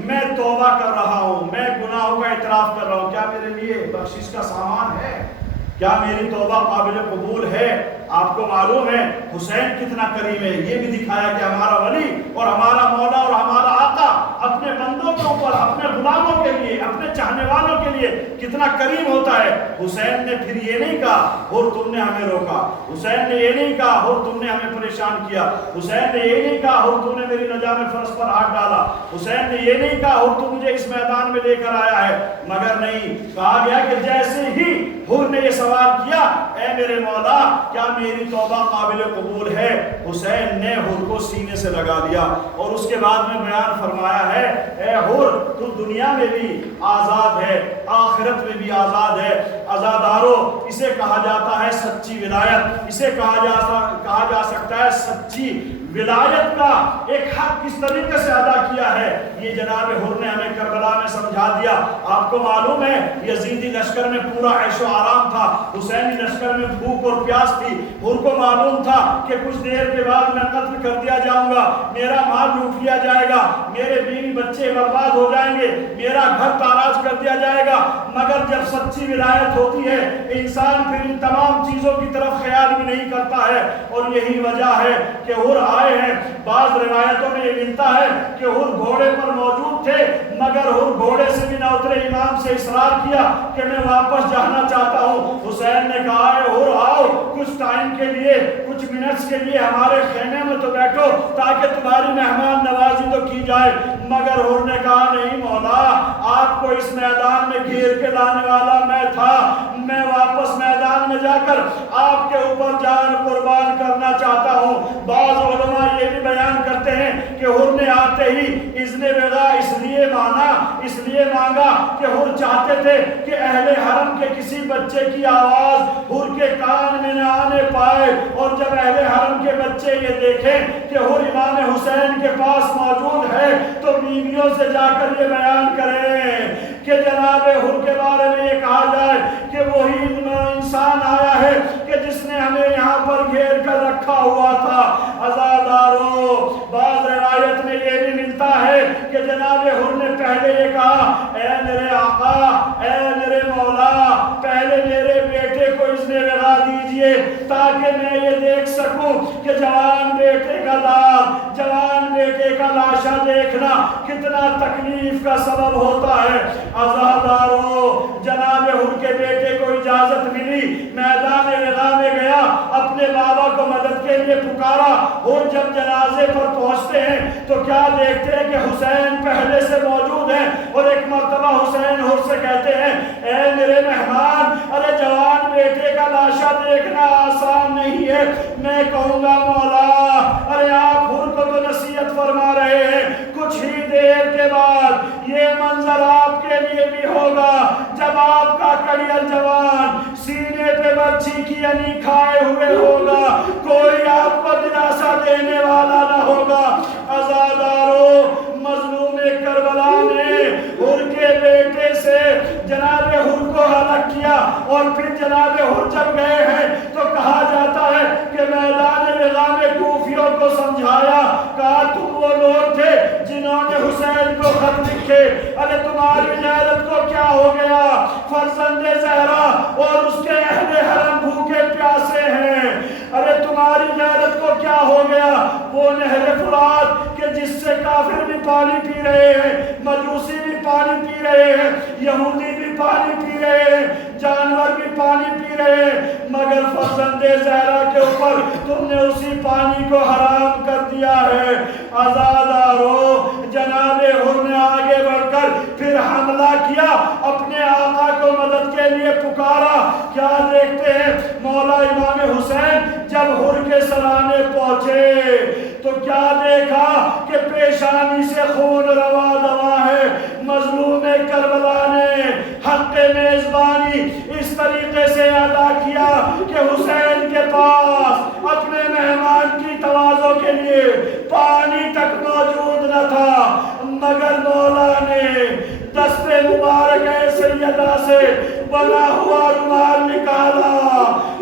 میں توبہ کر رہا ہوں، میں گناہوں کا اعتراف کر رہا ہوں، کیا میرے لیے بخشش کا سامان ہے؟ کیا میری توبہ قابل قبول ہے؟ آپ کو معلوم ہے حسین کتنا کریم ہے، یہ بھی دکھایا کہ ہمارا ولی اور ہمارا مولا اور ہمارا آقا اپنے بندوں کے اوپر، اپنے غلاموں کے لیے، اپنے چاہنے والوں کے لیے کتنا کریم ہوتا ہے۔ حسین نے پھر یہ نہیں کہا اور تم نے ہمیں روکا، حسین نے یہ نہیں کہا اور تم نے ہمیں پریشان کیا، حسین نے یہ نہیں کہا اور تم نے میری نجات فرض پر ہاتھ ڈالا، حسین نے یہ نہیں کہا اور تم مجھے اس میدان میں لے کر آیا ہے، مگر نہیں، کہا گیا کہ جیسے ہی حور نے یہ سوال کیا، اے میرے مولا کیا میری توبہ قابل قبول ہے، حسین نے حور کو سینے سے لگا لیا اور اس کے بعد میں بیان فرمایا ہے، اے حور تو دنیا میں بھی آزاد ہے، آخرت میں بھی آزاد ہے۔ آزادارو اسے کہا جاتا ہے سچی ولایت، اسے کہا جا سکتا ہے سچی ولایت کا ایک حق کس طریقے سے ادا کیا ہے، یہ جناب حور نے ہمیں کربلا میں سمجھا دیا۔ آپ کو معلوم ہے یزیدی لشکر میں پورا عیش و آرام تھا، حسینی لشکر میں بھوک اور پیاس تھی، حور کو معلوم تھا کہ کچھ دیر کے بعد میں قتل کر دیا جاؤں گا، میرا مال لوٹ لیا جائے گا، میرے بیوی بچے برباد ہو جائیں گے، میرا گھر تاراج کر دیا جائے گا، مگر جب سچی ولایت ہوتی ہے انسان پھر ان تمام چیزوں کی طرف خیال بھی نہیں کرتا ہے، اور یہی وجہ ہے کہ حور آئے ہیں۔ بعض روایتوں میں یہ ملتا ہے کہ حور گھوڑے پر موجود تھے مگر حور گھوڑے سے بھی نہ اترے، امام سے اصرار کیا کہ میں واپس جانا چاہتا ہوں۔ حسین نے کہا ہے حور آؤ کچھ ٹائم کے لیے، کچھ منٹس کے لیے ہمارے خیمے میں تو بیٹھو تاکہ تمہاری مہمان نوازی تو کی جائے، مگر حور نے کہا نہیں مولا، آپ کو اس میدان میں گھیر کے لانے والا میں تھا، میں واپس میدان میں جا کر آپ کے اوپر جان قربان کرنا چاہتا ہوں۔ بعض علماء یہ بھی بیان کرتے ہیں کہ حور نے آتے ہی اذن وغیرہ اس لیے مانگا کہ حور چاہتے تھے کہ اہل حرم کے کسی بچے کی آواز حور کے کان میں نہ آنے پائے، اور جب اہل حرم کے بچے یہ دیکھیں کہ حور امام حسین کے پاس موجود ہے تو بیویوں سے جا کر یہ بیان کریں کہ جناب حور کے بارے میں یہ کہا جائے کہ وہی انسان آیا ہے کہ جس نے ہمیں یہاں پر گھیر کر رکھا ہوا تھا۔ عزادارو بعض روایت میں یہ بھی ملتا ہے کہ جناب حور نے پہلے یہ کہا اے میرے آقا، اے میرے مولا، پہلے میرے بیٹے کو اذن وغیرہ دیجئے تاکہ میں یہ دیکھ سکوں کہ جوان بیٹے کا داغ، جوان بیٹے کا لاشا دیکھنا کتنا تکلیف کا سبب ہوتا ہے۔ عزادارو جناب حور کے بیٹے کو اجازت ملی، میدان وغیرہ میں گیا، اپنے بابا کو مدد کے پکارا، اور جب جنازے پر پہنچتے ہیں تو کیا دیکھتے ہیں کہ حسین پہلے سے موجود ہیں، اور ایک مرتبہ حسین حر سے کہتے ہیں اے میرے مہمان، ارے جوان بیٹے کا لاشا دیکھنا آسان نہیں ہے، میں کہوں گا مولا ارے آپ حر کو تو نصیحت فرما رہے ہیں، کچھ ہی دیر کے بعد یہ منظر آپ کے لیے بھی ہوگا جب آپ کا کڑیل جوان سینے پہ برچھی کی انی کھائے ہوئے ہوگا، کوئی آپ کو دلاسا دینے والا نہ ہوگا۔ عزادارو، مظلوم کربلا نے حر کے بیٹے سے جناب حر کو ہلاک کیا، اور پھر جناب حر جب گئے ہیں تو کہا جاتا ہے کہ میدان رغا میں کوفیوں کو سمجھایا، کہا تم وہ لوگ تھے جنہوں نے حسین کو خط لکھے، ارے تمہاری غیرت کو کیا ہو گیا؟ فرزند زہرا اور اس کے اہل حرم بھوکے پیاسے ہیں، ارے تمہاری غیرت کو کیا ہو گیا؟ وہ نہر فرات کہ جس سے کافر بھی پانی پی رہے ہیں، مجوسی بھی پانی پی رہے ہیں، یہودی بھی پانی پی رہے ہیں، جانور بھی پانی پی رہے ہیں، مگر فرزند زہرا کے اوپر تم نے اسی پانی کو حرام کر دیا ہے۔ عزادارو، جناب حر نے آگے بڑھ کر پھر حملہ کیا، اپنے آقا کو مدد کے لیے پکارا، کیا دیکھتے ہیں مولا امام حسین جب حر کے سرانے پہنچے تو کیا دیکھا کہ پیشانی سے خون روا دوا ہے۔ مظلوم کربلا نے حق میزبانی اس طریقے سے ادا کیا کہ حسین کے پاس اپنے مہمان کی تواضع کے لیے پانی تک موجود نہ تھا، مگر مولا نے دست مبارک سیدہ سے بنا ہوا رومال نکالا،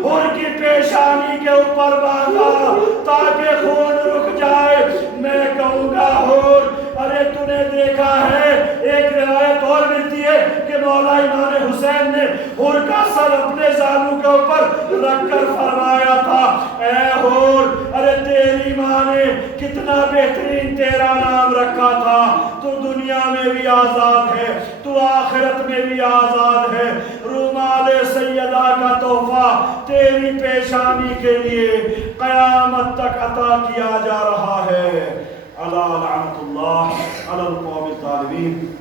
حر کی پیشانی کے اوپر باندھا تاکہ خون رک جائے۔ میں کہوں گا حر، ارے تو نے دیکھا ہے، ایک روایت اور ملتی ہے کہ مولا امام حسین نے حر کا سر اپنے زانو کے اوپر رکھ کر فرمایا تھا اے حر، ارے تیری ماں نے کتنا بہترین تیرا نام رکھا تھا، تو دنیا میں بھی آزاد ہے، تو آخرت میں بھی آزاد ہے، رومال سیدہ کا تحفہ تیری پیشانی کے لیے قیامت تک عطا کیا جا رہا ہے۔ الا لعنت اللہ علی القوم الظالمین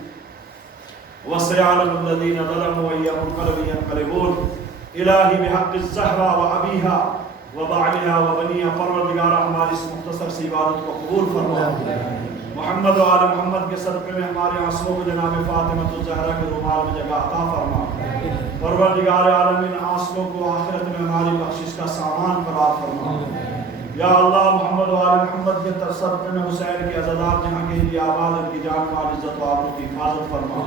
وسيعلم الذين ظلموا أي منقلب ينقلبون۔ الہی بحق الزہرا و ابیہا و بعلہا و بنیہا، پروردگارہ ہماری اس مختصر سی عبادت کو قبول فرما، محمد و آل محمد کے صدقے میں ہمارے آنسوؤں کو جناب فاطمہ الزہرا کے رومال میں جگہ عطا فرما، پروردگار عالمین آنسوؤں کو آخرت میں ہماری بخشش کا سامان قرار فرما۔ یا اللہ، محمد و آل محمد کے صدقے میں حسین کے عزادار جہاں کے لیے آباد، ان کی جان مال عزت و آبرو کی حفاظت فرما۔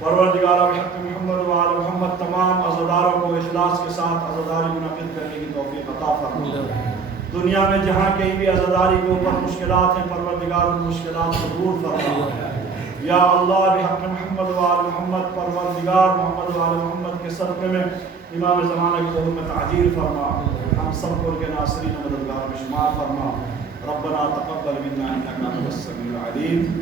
پروردگارہ بحق محمد و آل محمد تمام عزاداروں کو اخلاص کے ساتھ عزاداری منعقد کرنے کی توفیق عطا فرما۔ دنیا میں جہاں کہیں بھی عزاداری کے اوپر مشکلات ہیں، پروردگار ان مشکلات کو دور فرما۔ یا اللہ، بحق محمد و آل محمد، پروردگار محمد و آل محمد کے صدقے میں امام زمانہ کی ظہور میں تعجیل فرما، ہم سب کو ان کے ناصرین و مددگار میں شمار فرما۔ ربنا تقبل منا انک انت السمیع العلیم